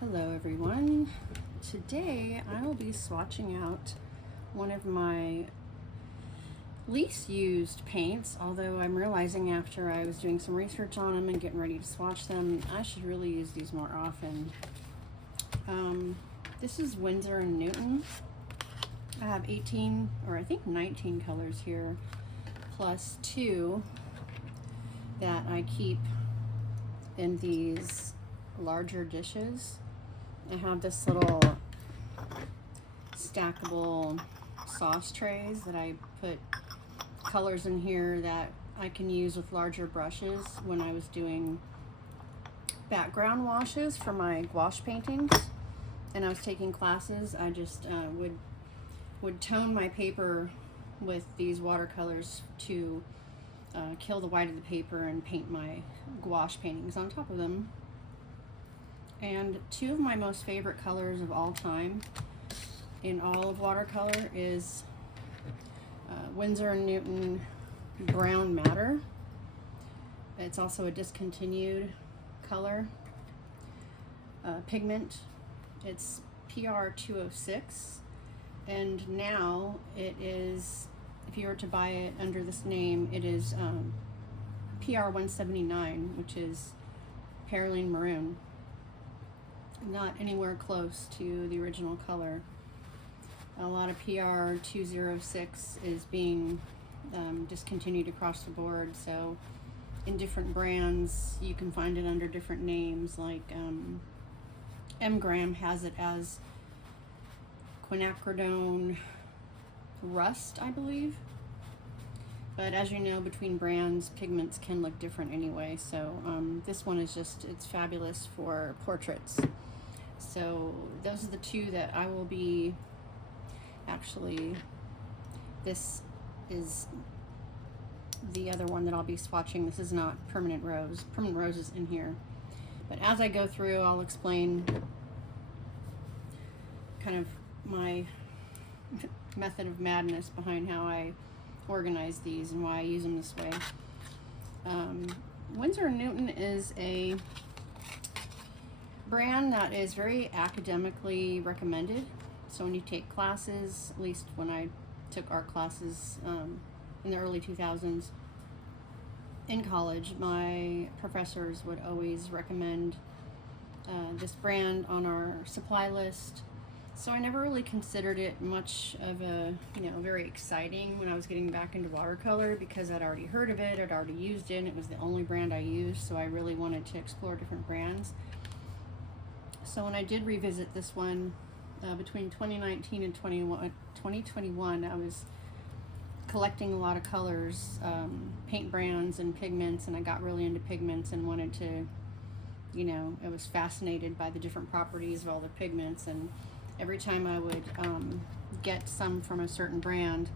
Hello everyone. Today I will be swatching out one of my least used paints, although I'm realizing after I was doing some research on them and getting ready to swatch them, I should really use these more often. This is Winsor and Newton. I have 18 or I think 19 colors here, plus 2 that I keep in these larger dishes. I have this little stackable sauce trays that I put colors in here that I can use with larger brushes when I was doing background washes for my gouache paintings and I was taking classes. I just would tone my paper with these watercolors to kill the white of the paper and paint my gouache paintings on top of them. And 2 of my most favorite colors of all time in all of watercolor is Winsor and Newton Brown Matter. It's also a discontinued color. Pigment. It's PR206, and now it is, if you were to buy it under this name, it is PR179, which is Perylene Maroon. Not anywhere close to the original color. A lot of PR206 is being discontinued across the board, so in different brands you can find it under different names, like M-Gram has it as quinacridone rust, I believe. But as you know, between brands, pigments can look different anyway, so this one is just, it's fabulous for portraits. So those are the 2 that I will be, actually this is the other one that I'll be swatching. This is not Permanent Rose. Permanent Rose is in here. But as I go through, I'll explain kind of my method of madness behind how I organize these and why I use them this way. Winsor & Newton is a brand that is very academically recommended. So when you take classes, at least when I took art classes in the early 2000s in college, my professors would always recommend this brand on our supply list. So I never really considered it much of a, very exciting when I was getting back into watercolor, because I'd already heard of it, I'd already used it, and it was the only brand I used, so I really wanted to explore different brands. So when I did revisit this one between 2019 and 2021, I was collecting a lot of colors, paint brands and pigments, and I got really into pigments and wanted to, I was fascinated by the different properties of all the pigments, and every time I would get some from a certain brand,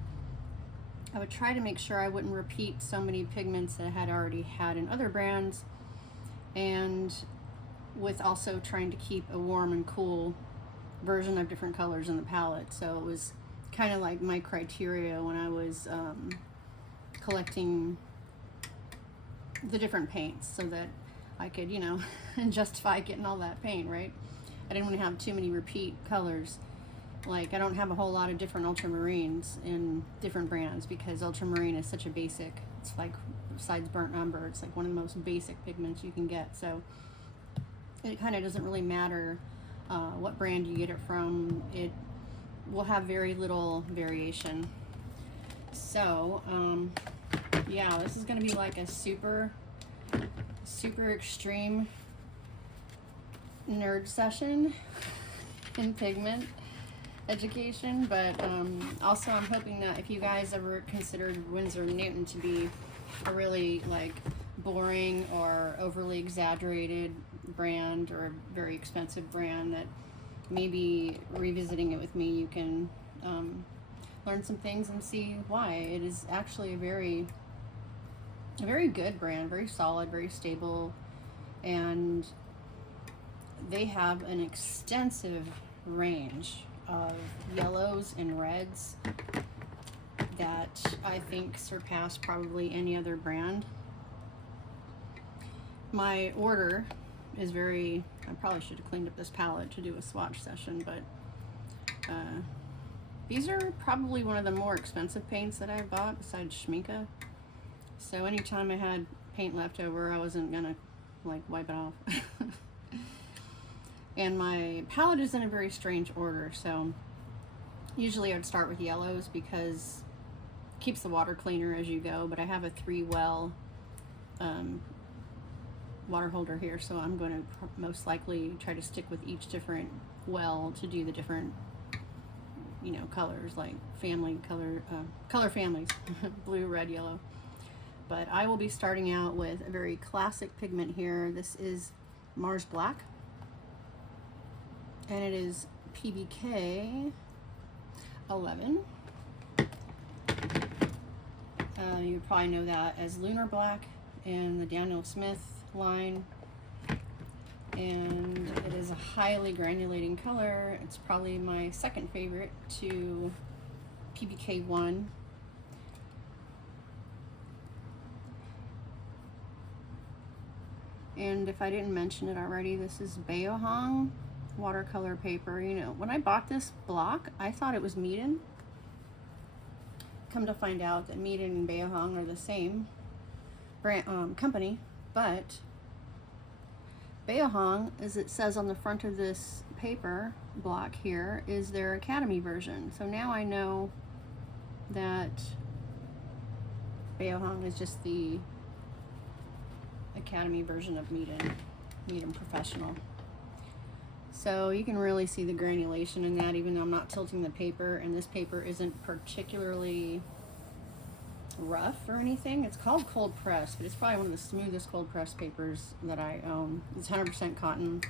I would try to make sure I wouldn't repeat so many pigments that I had already had in other brands, and with also trying to keep a warm and cool version of different colors in the palette. So it was kind of like my criteria when I was collecting the different paints, so that I could, justify getting all that paint, right? I didn't want to have too many repeat colors. Like, I don't have a whole lot of different ultramarines in different brands, because ultramarine is such a basic, it's like, besides burnt umber, it's like one of the most basic pigments you can get. So it kind of doesn't really matter what brand you get it from. It will have very little variation. So yeah, this is going to be like a super extreme nerd session in pigment education, but also I'm hoping that if you guys ever considered Winsor & Newton to be a really like boring or overly exaggerated brand, or a very expensive brand, that maybe revisiting it with me you can learn some things and see why it is actually a very good brand, very solid, very stable, and they have an extensive range of yellows and reds that I think surpass probably any other brand. My order is very, I probably should have cleaned up this palette to do a swatch session, but these are probably one of the more expensive paints that I bought besides Schminke. So anytime I had paint left over, I wasn't gonna like wipe it off. And my palette is in a very strange order, so usually I'd start with yellows because it keeps the water cleaner as you go, but I have a 3-well water holder here, so I'm going to most likely try to stick with each different well to do the different, you know, colors, like family color, color families, blue, red, yellow. But I will be starting out with a very classic pigment here. This is Mars Black, and it is PBK 11. You would probably know that as Lunar Black in the Daniel Smith line, and it is a highly granulating color. It's probably my second favorite to PBK 1. And if I didn't mention it already, this is BAOHUONG watercolor paper. You know, when I bought this block, I thought it was Meeden. Come to find out that Meeden and BAOHUONG are the same brand, company, but BAOHUONG, as it says on the front of this paper block here, is their Academy version. So now I know that BAOHUONG is just the Academy version of Meeden Professional. So you can really see the granulation in that, even though I'm not tilting the paper, and this paper isn't particularly rough or anything. It's called cold press, but it's probably one of the smoothest cold press papers that I own. It's 100% cotton,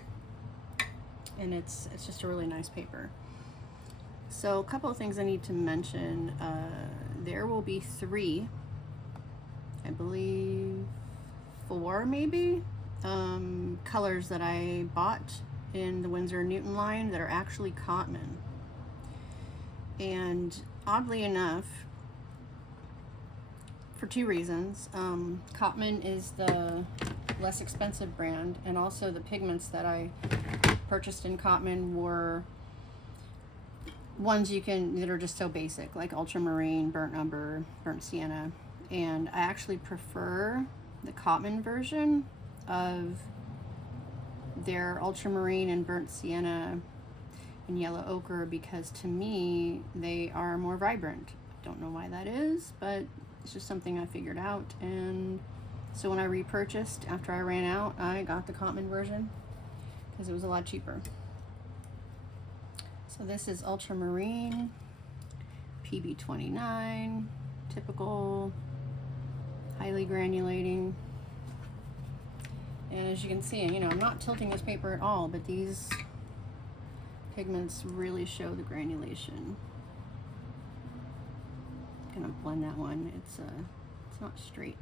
and it's just a really nice paper. So a couple of things I need to mention. There will be 3, I believe 4 maybe, colors that I bought in the Winsor and Newton line that are actually COTMAN. And oddly enough, for 2 reasons. COTMAN is the less expensive brand, and also the pigments that I purchased in COTMAN were ones that are just so basic, like ultramarine, burnt umber, burnt sienna. And I actually prefer the COTMAN version of their ultramarine and burnt sienna and yellow ochre, because to me they are more vibrant. Don't know why that is, but it's just something I figured out. And so when I repurchased after I ran out, I got the COTMAN version because it was a lot cheaper. So this is ultramarine, PB29, typical, highly granulating. And as you can see, you know, I'm not tilting this paper at all, but these pigments really show the granulation. I'm gonna blend that one. It's not straight.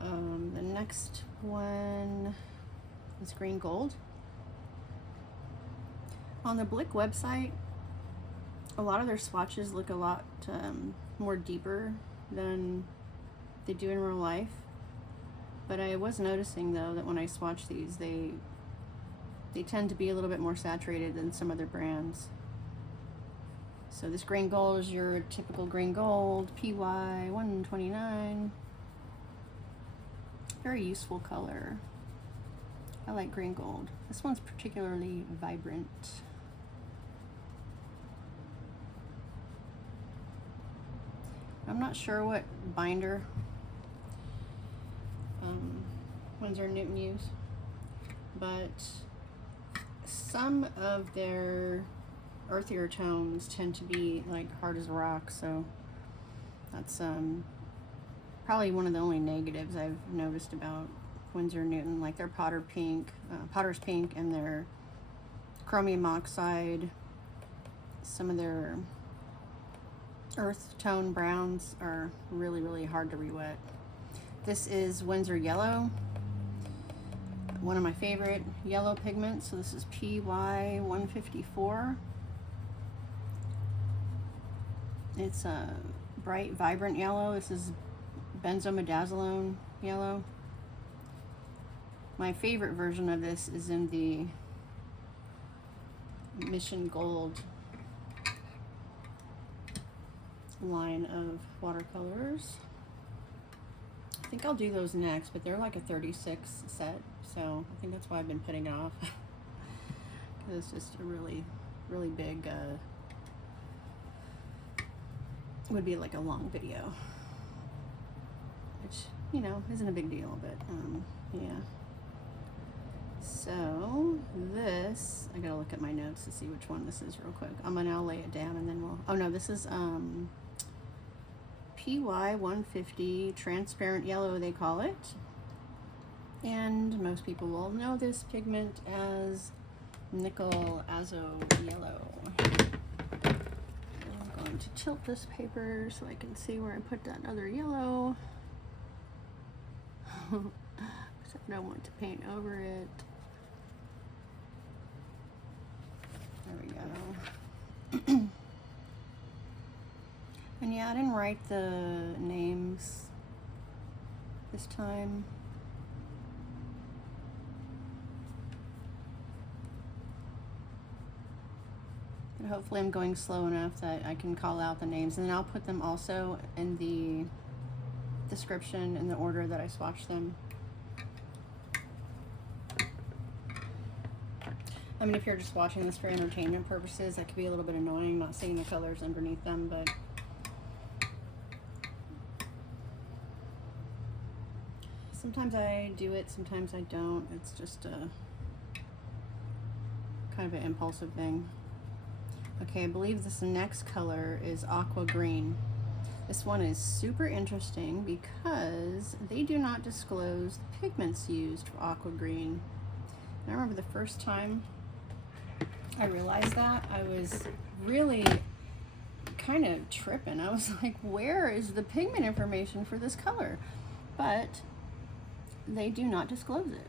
The next one is green gold. On the Blick website, a lot of their swatches look a lot more deeper than they do in real life, but I was noticing though that when I swatch these, they tend to be a little bit more saturated than some other brands. So this green gold is your typical green gold, PY 129. Very useful color. I like green gold. This one's particularly vibrant. I'm not sure what binder Winsor and Newton use, but some of their earthier tones tend to be like hard as a rock, so that's probably one of the only negatives I've noticed about Winsor and Newton, like their Potter's Pink and their chromium oxide. Some of their earth tone browns are really, really hard to re-wet. This is Winsor Yellow, one of my favorite yellow pigments. So this is PY 154. It's a bright, vibrant yellow. This is benzomidazolone yellow. My favorite version of this is in the Mission Gold line of watercolors. I think I'll do those next, but they're like a 36 set, so I think that's why I've been putting it off. Because it's just a really big, would be like a long video, which, you know, isn't a big deal, but yeah. So this, I gotta look at my notes to see which one this is real quick. I'm gonna lay it down and then we'll, oh no, this is PY 150 transparent yellow, they call it. And most people will know this pigment as nickel azo yellow. I'm going to tilt this paper so I can see where I put that other yellow. Because I don't want to paint over it. There we go. And yeah, I didn't write the names this time. But hopefully I'm going slow enough that I can call out the names, and then I'll put them also in the description in the order that I swatched them. I mean, if you're just watching this for entertainment purposes, that could be a little bit annoying, not seeing the colors underneath them, but sometimes I do it, sometimes I don't. It's just a kind of an impulsive thing. Okay, I believe this next color is Aqua Green. This one is super interesting because they do not disclose the pigments used for Aqua Green. And I remember the first time I realized that, I was really kind of tripping. I was like, where is the pigment information for this color? But they do not disclose it.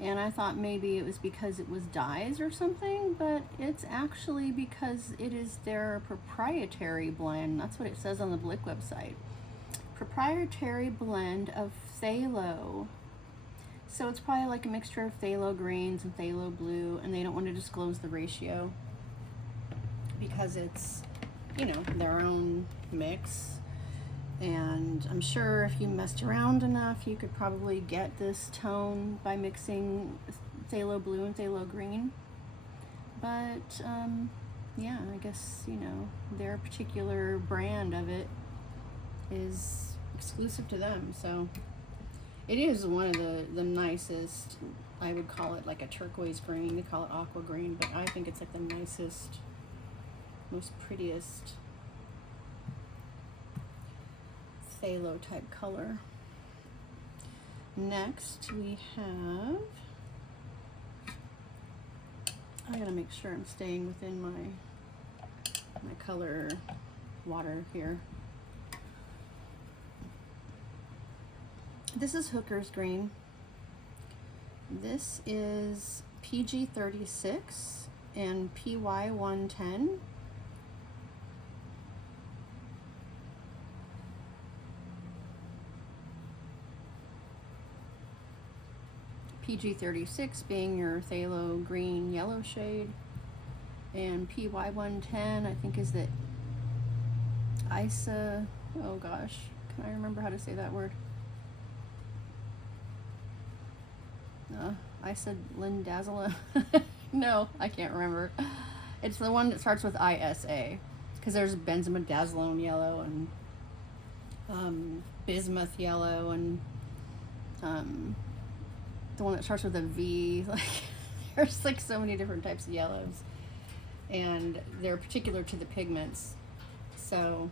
And I thought maybe it was because it was dyes or something, but it's actually because it is their proprietary blend. That's what it says on the Blick website. Proprietary blend of phthalo. So it's probably like a mixture of phthalo greens and phthalo blue, and they don't want to disclose the ratio because it's, you know, their own mix. And I'm sure if you messed around enough, you could probably get this tone by mixing phthalo blue and phthalo green. But yeah, I guess, you know, their particular brand of it is exclusive to them. So it is one of the nicest, I would call it like a turquoise green. They call it aqua green, but I think it's like the nicest, most prettiest phthalo type color. Next we have, I gotta make sure I'm staying within my color water here. This is Hooker's Green. This is PG36 and PY110. PG36 being your phthalo green yellow shade, and PY110 I think is the Isa, oh gosh, can I remember how to say that word? Isa Lindazzle. No, I can't remember. It's the one that starts with ISA, because there's benzimidazolone yellow and bismuth yellow and the one that starts with a V. Like, there's like so many different types of yellows, and they're particular to the pigments. So,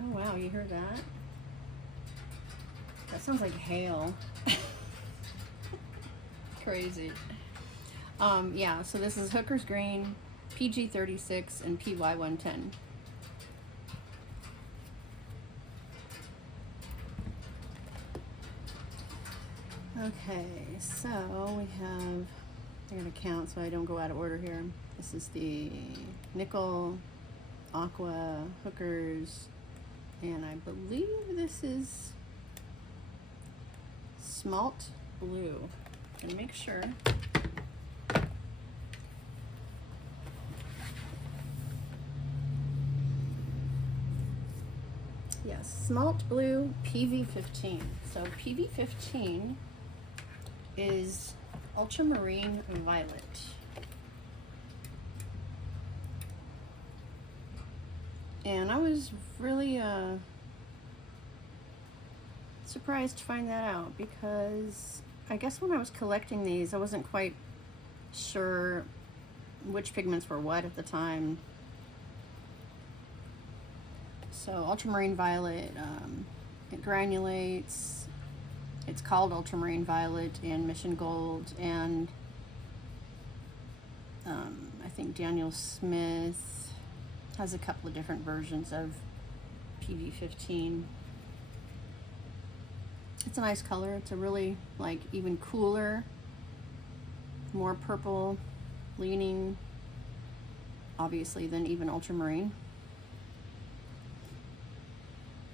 oh wow, you heard that? That sounds like hail. Crazy. Yeah, so this is Hooker's Green, PG36, and PY110. Okay, so we have, I gotta count so I don't go out of order here. This is the Nickel, Aqua, Hookers, and I believe this is SMALT blue. I'm gonna make sure. Yes, SMALT blue PV15. So PV15 is ultramarine violet. And I was really surprised to find that out, because I guess when I was collecting these, I wasn't quite sure which pigments were what at the time. So ultramarine violet, it granulates. It's called ultramarine violet and mission gold, and I think Daniel Smith has a couple of different versions of PV15. It's a nice color. It's a really, like, even cooler, more purple leaning, obviously, than even ultramarine.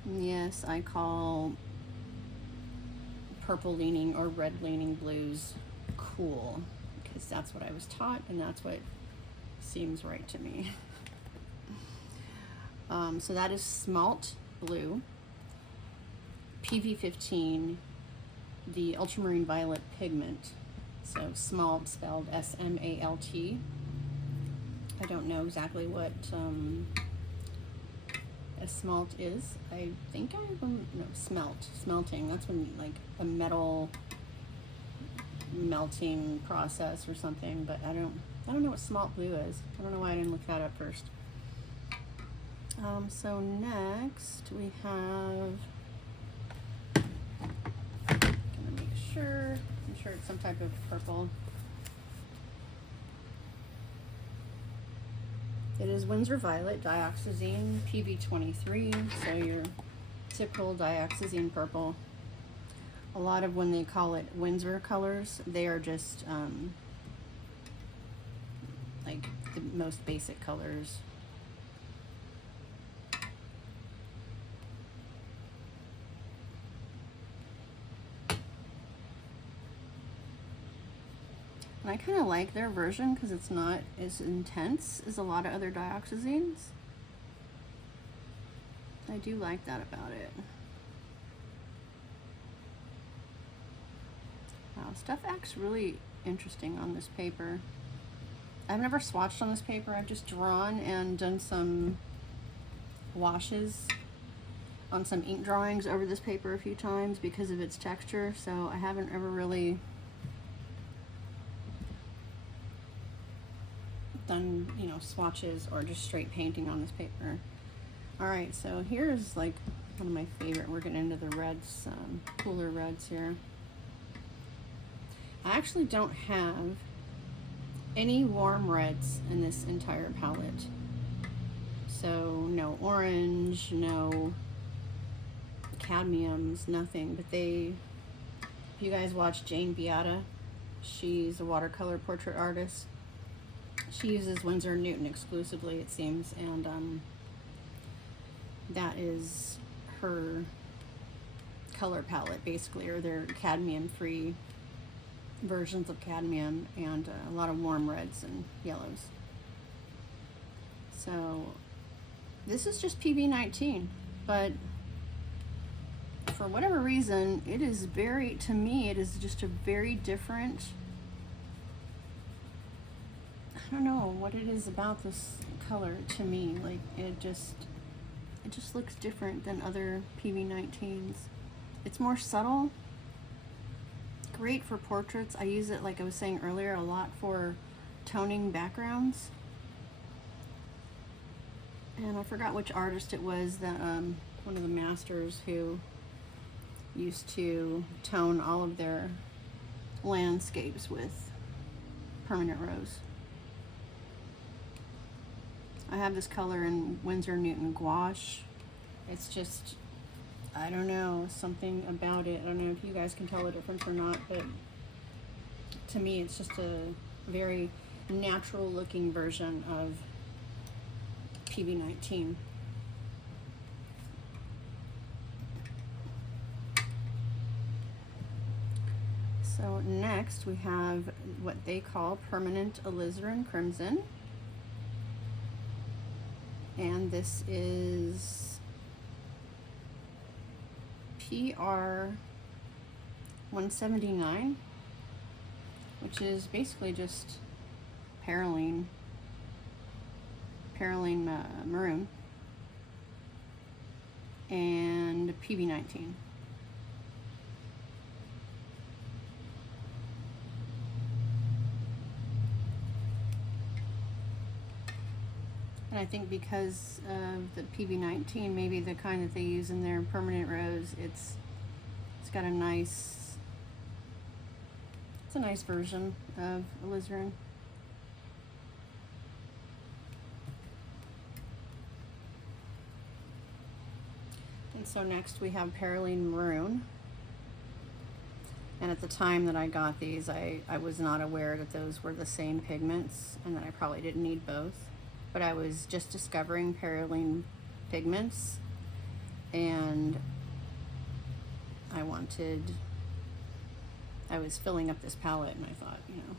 Yes, I call purple leaning or red leaning blues cool, because that's what I was taught and that's what seems right to me. So that is SMALT blue, PV15, the ultramarine violet pigment. So SMALT spelled S-M-A-L-T. I don't know exactly what a SMALT is. I think smelting. That's when, like, a metal melting process or something, but I don't know what SMALT blue is. I don't know why I didn't look that up first. So next we have, gonna make sure, I'm sure it's some type of purple. It is Winsor Violet Dioxazine PV23, so your typical dioxazine purple. A lot of, when they call it Winsor colors, they are just like the most basic colors. And I kind of like their version because it's not as intense as a lot of other dioxazines. I do like that about it. Wow, stuff acts really interesting on this paper. I've never swatched on this paper. I've just drawn and done some washes on some ink drawings over this paper a few times because of its texture, so I haven't ever really done, you know, swatches or just straight painting on this paper. Alright, so here's like one of my favorite. We're getting into the reds, cooler reds here. I actually don't have any warm reds in this entire palette. So no orange, no cadmiums, nothing. But if you guys watch Jane Beata, she's a watercolor portrait artist. She uses Winsor and Newton exclusively, it seems, and that is her color palette, basically, or their cadmium-free versions of cadmium, and a lot of warm reds and yellows. So this is just PV19, but for whatever reason, it is very, to me, it is just a very different, I don't know what it is about this color to me. Like, it just looks different than other PV19s. It's more subtle. Great for portraits. I use it, like I was saying earlier, a lot for toning backgrounds. And I forgot which artist it was, that one of the masters who used to tone all of their landscapes with permanent rose. I have this color in Winsor Newton Gouache. It's just, I don't know, something about it. I don't know if you guys can tell the difference or not, but to me it's just a very natural looking version of PV19. So next we have what they call permanent alizarin crimson. And this is PR 179, which is basically just perylene maroon, and PV19. And I think because of the PV19, maybe the kind that they use in their permanent rose, it's got a nice, it's a nice version of alizarin. And so next we have perylene maroon. And at the time that I got these, I was not aware that those were the same pigments and that I probably didn't need both. But I was just discovering perylene pigments, and I was filling up this palette, and I thought, you know,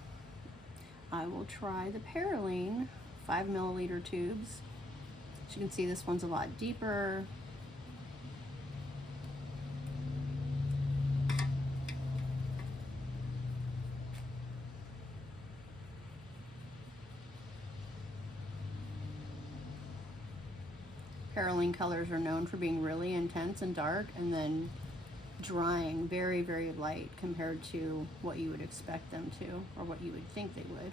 I will try the perylene 5 milliliter tubes. As you can see, this one's a lot deeper. Perylene colors are known for being really intense and dark, and then drying very, very light compared to what you would expect them to, or what you would think they would.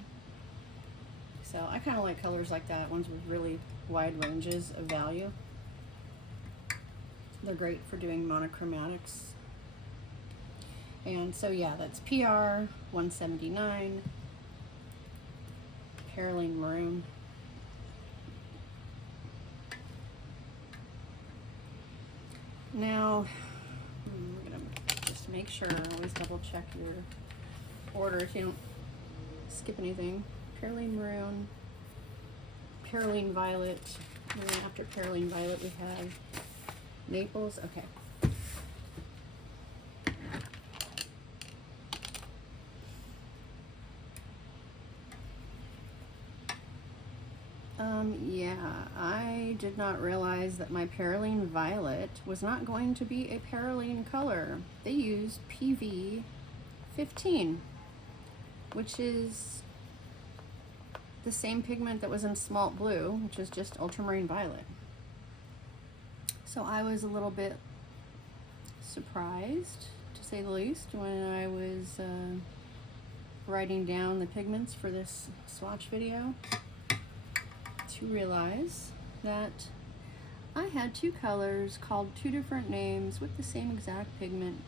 So I kind of like colors like that, ones with really wide ranges of value. They're great for doing monochromatics. And so yeah, that's PR 179, perylene maroon. Now, I'm gonna just make sure, always double check your order if you don't skip anything. Perylene maroon, perylene violet, and then after perylene violet we have Naples. Okay. Yeah, I did not realize that my perylene violet was not going to be a perylene color. They used PV15, which is the same pigment that was in SMALT blue, which is just ultramarine violet. So I was a little bit surprised, to say the least, when I was writing down the pigments for this swatch video, to realize that I had two colors called two different names with the same exact pigment.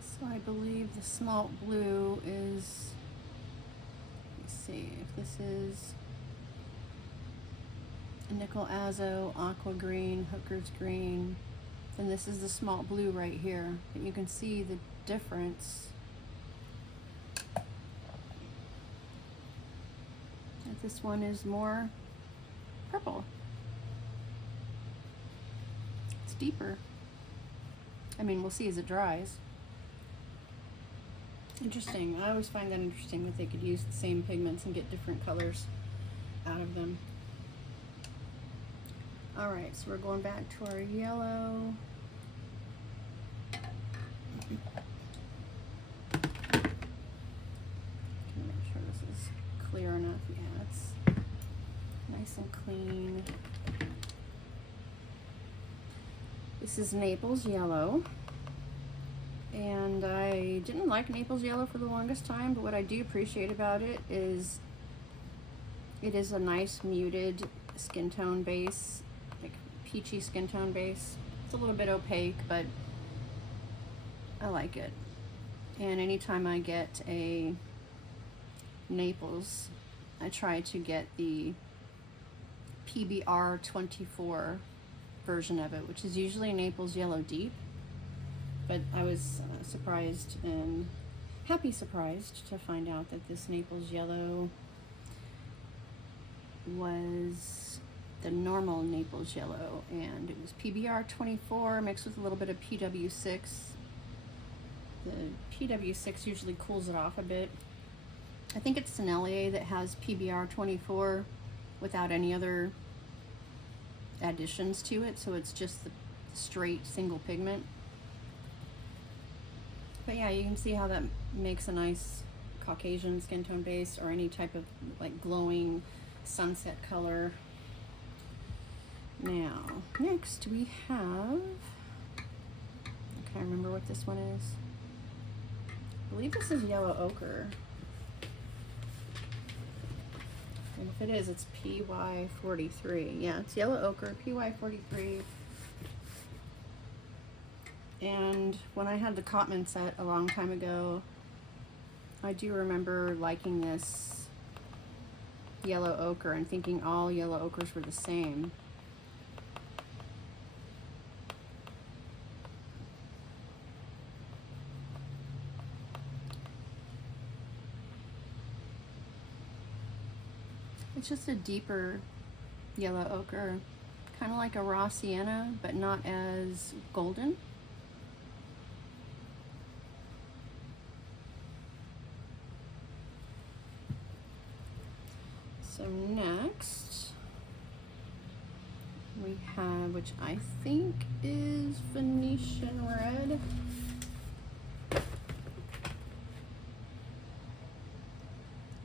So I believe the SMALT blue is, let's see if this is a nickel azo, aqua green, hooker's green, then this is the SMALT blue right here. But you can see the difference. That this one is more purple. It's deeper. I mean, we'll see as it dries. Interesting. I always find that interesting that they could use the same pigments and get different colors out of them. All right, so we're going back to our yellow. Clear enough, yeah, it's nice and clean. This is Naples yellow, and I didn't like Naples yellow for the longest time, but what I do appreciate about it is a nice muted skin tone base, like peachy skin tone base. It's a little bit opaque, but I like it. And anytime I get a Naples, I try to get the PBR 24 version of it, which is usually Naples yellow deep, but I was surprised and surprised to find out that this Naples yellow was the normal Naples yellow, and it was PBR 24 mixed with a little bit of PW6. The PW6 usually cools it off a bit. I think it's Sennelier that has PBR 24 without any other additions to it, so it's just the straight single pigment. But yeah, you can see how that makes a nice Caucasian skin tone base, or any type of like glowing sunset color. Now, next we have, I can't remember what this one is. I believe this is yellow ochre. And if it is, it's PY43. Yeah, it's yellow ochre, PY43. And when I had the COTMAN set a long time ago, I do remember liking this yellow ochre and thinking all yellow ochres were the same. It's just a deeper yellow ochre, kind of like a raw sienna, but not as golden. So next we have, which I think is Venetian red.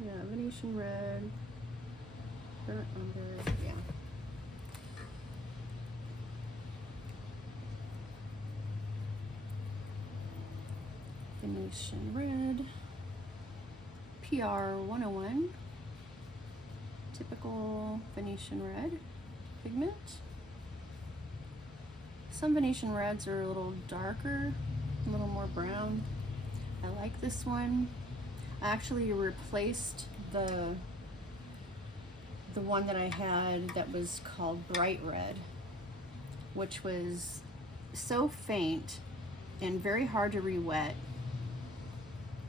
Yeah, Venetian red. Burnt umber, yeah. Venetian red. PR 101. Typical Venetian red pigment. Some Venetian reds are a little darker, a little more brown. I like this one. I actually replaced the one that I had that was called Bright Red, which was so faint and very hard to re-wet.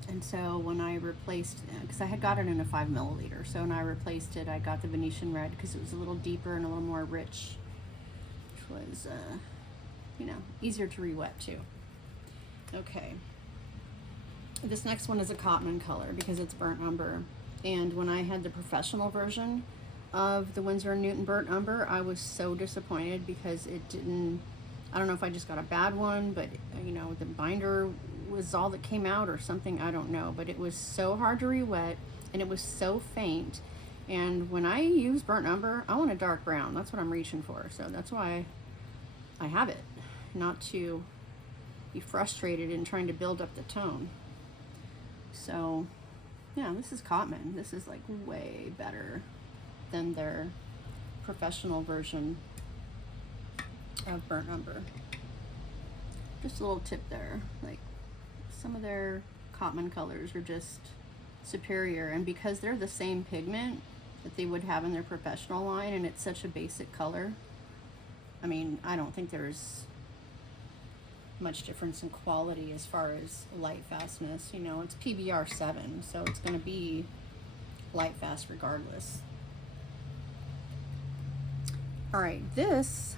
And so when I replaced, because I had got it in a 5 milliliter, so when I replaced it, I got the Venetian red because it was a little deeper and a little more rich, which was, you know, easier to re-wet too. Okay. This next one is a COTMAN color because it's burnt umber. And when I had the professional version of the Winsor and Newton burnt umber, I was so disappointed because it didn't, I don't know if I just got a bad one, but you know, the binder was all that came out or something, I don't know, but it was so hard to re-wet and it was so faint. And when I use burnt umber, I want a dark brown. That's what I'm reaching for. So that's why I have it, not to be frustrated in trying to build up the tone. So yeah, this is COTMAN. This is like way better than their professional version of burnt umber. Just a little tip there, like some of their COTMAN colors are just superior, and because they're the same pigment that they would have in their professional line and it's such a basic color, I mean, I don't think there's much difference in quality as far as light fastness. You know, it's PBR 7, so it's going to be light fast regardless. All right, this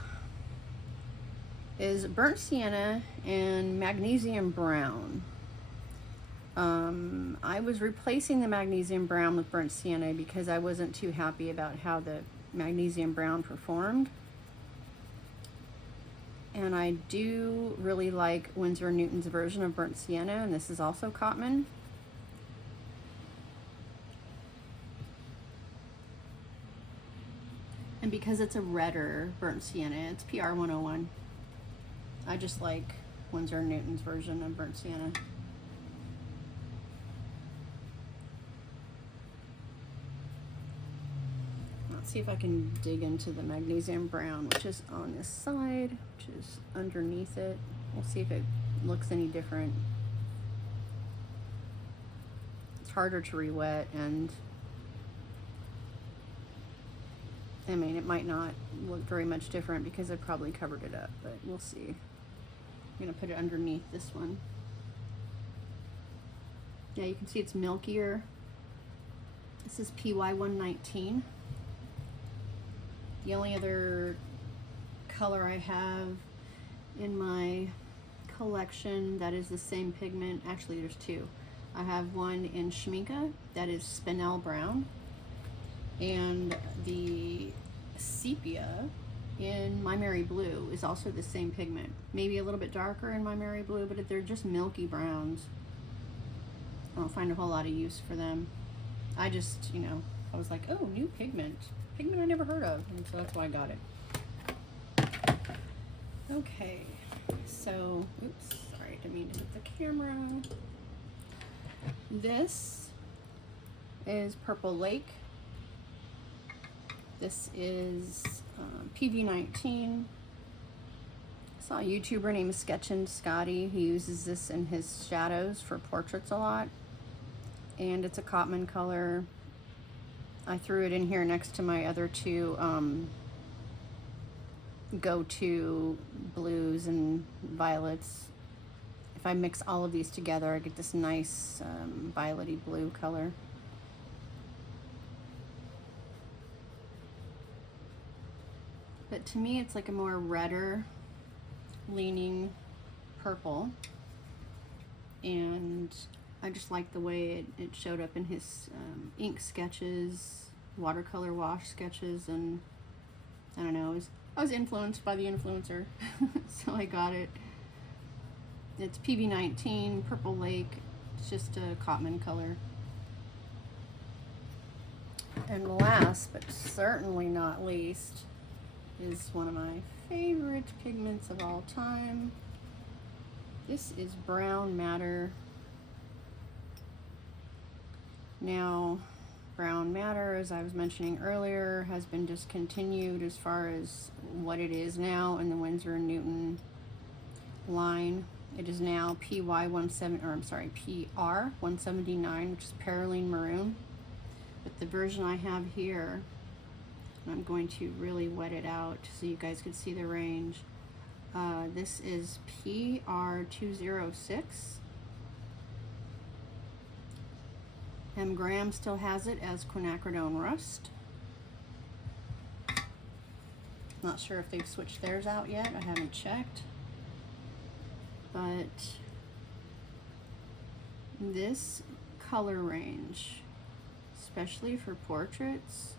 is burnt sienna and magnesium brown. I was replacing the magnesium brown with burnt sienna because I wasn't too happy about how the magnesium brown performed. And I do really like Winsor and Newton's version of burnt sienna, and this is also COTMAN. And because it's a redder burnt sienna, it's PR 101. I just like Winsor and Newton's version of burnt sienna. Let's see if I can dig into the magnesium brown, which is on this side, which is underneath it. We'll see if it looks any different. It's harder to re-wet, and I mean, it might not look very much different because I probably covered it up, but we'll see. I'm gonna put it underneath this one. Yeah, you can see it's milkier. This is PY119. The only other color I have in my collection that is the same pigment, actually there's two. I have one in Schminke that is Spinel Brown, and the sepia in My Merry Blue is also the same pigment. Maybe a little bit darker in My Merry Blue, but they're just milky browns. I don't find a whole lot of use for them. I just, you know, I was like, oh, new pigment. Pigment I never heard of, and so that's why I got it. Okay, so, oops, sorry, didn't mean to hit the camera. This is Purple Lake. This is PV19. I saw a YouTuber named Sketchin' Scotty. He uses this in his shadows for portraits a lot. And it's a COTMAN color. I threw it in here next to my other two go-to blues and violets. If I mix all of these together, I get this nice violety blue color. But to me, it's like a more redder leaning purple. And I just like the way it showed up in his ink sketches, watercolor wash sketches, and I don't know, I was influenced by the influencer, so I got it. It's PV19, Purple Lake. It's just a COTMAN color. And last, but certainly not least, is one of my favorite pigments of all time. This is Brown Matter. Now, Brown Matter, as I was mentioning earlier, has been discontinued as far as what it is now in the Winsor and Newton line. It is now PR179, which is Perylene Maroon. But the version I have here, I'm going to really wet it out so you guys can see the range. This is PR206. Graham still has it as quinacridone rust. Not sure if they've switched theirs out yet. I haven't checked. But this color range, especially for portraits,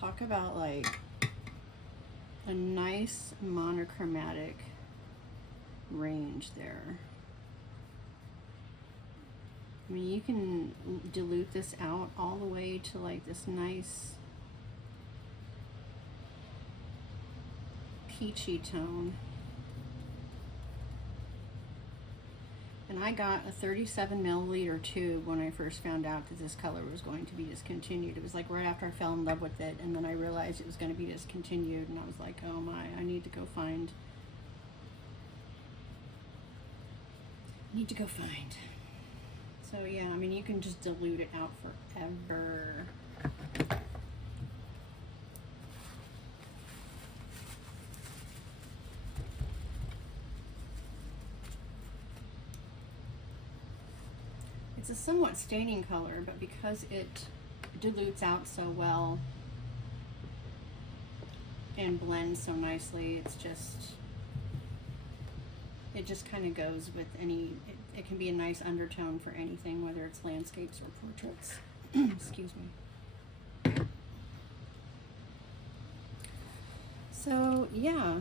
talk about like a nice monochromatic range there. I mean, you can dilute this out all the way to like this nice peachy tone. And I got a 37 milliliter tube when I first found out that this color was going to be discontinued. It was like right after I fell in love with it, and then I realized it was going to be discontinued, and I was like, oh my, I need to go find. So yeah, I mean, you can just dilute it out forever. It's a somewhat staining color, but because it dilutes out so well and blends so nicely, it's just, it just kind of goes with any, it can be a nice undertone for anything, whether it's landscapes or portraits. Excuse me. So yeah,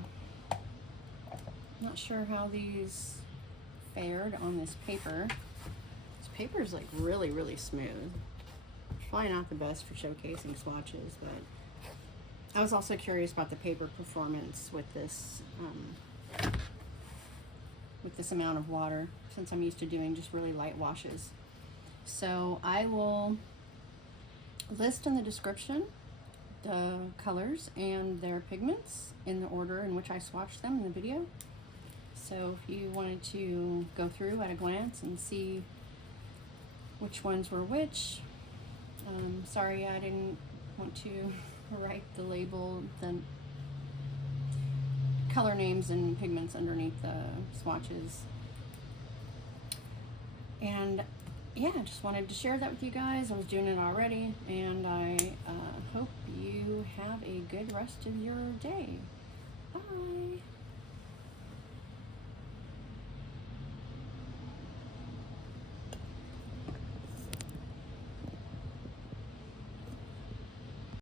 not sure how these fared on this paper. This paper is like really, really smooth. Probably not the best for showcasing swatches, but I was also curious about the paper performance with this amount of water, since I'm used to doing just really light washes. So I will list in the description the colors and their pigments in the order in which I swatched them in the video. So if you wanted to go through at a glance and see which ones were which, sorry I didn't want to write the label, the color names and pigments underneath the swatches. And yeah, just wanted to share that with you guys. I was doing it already, and I hope you have a good rest of your day. Bye.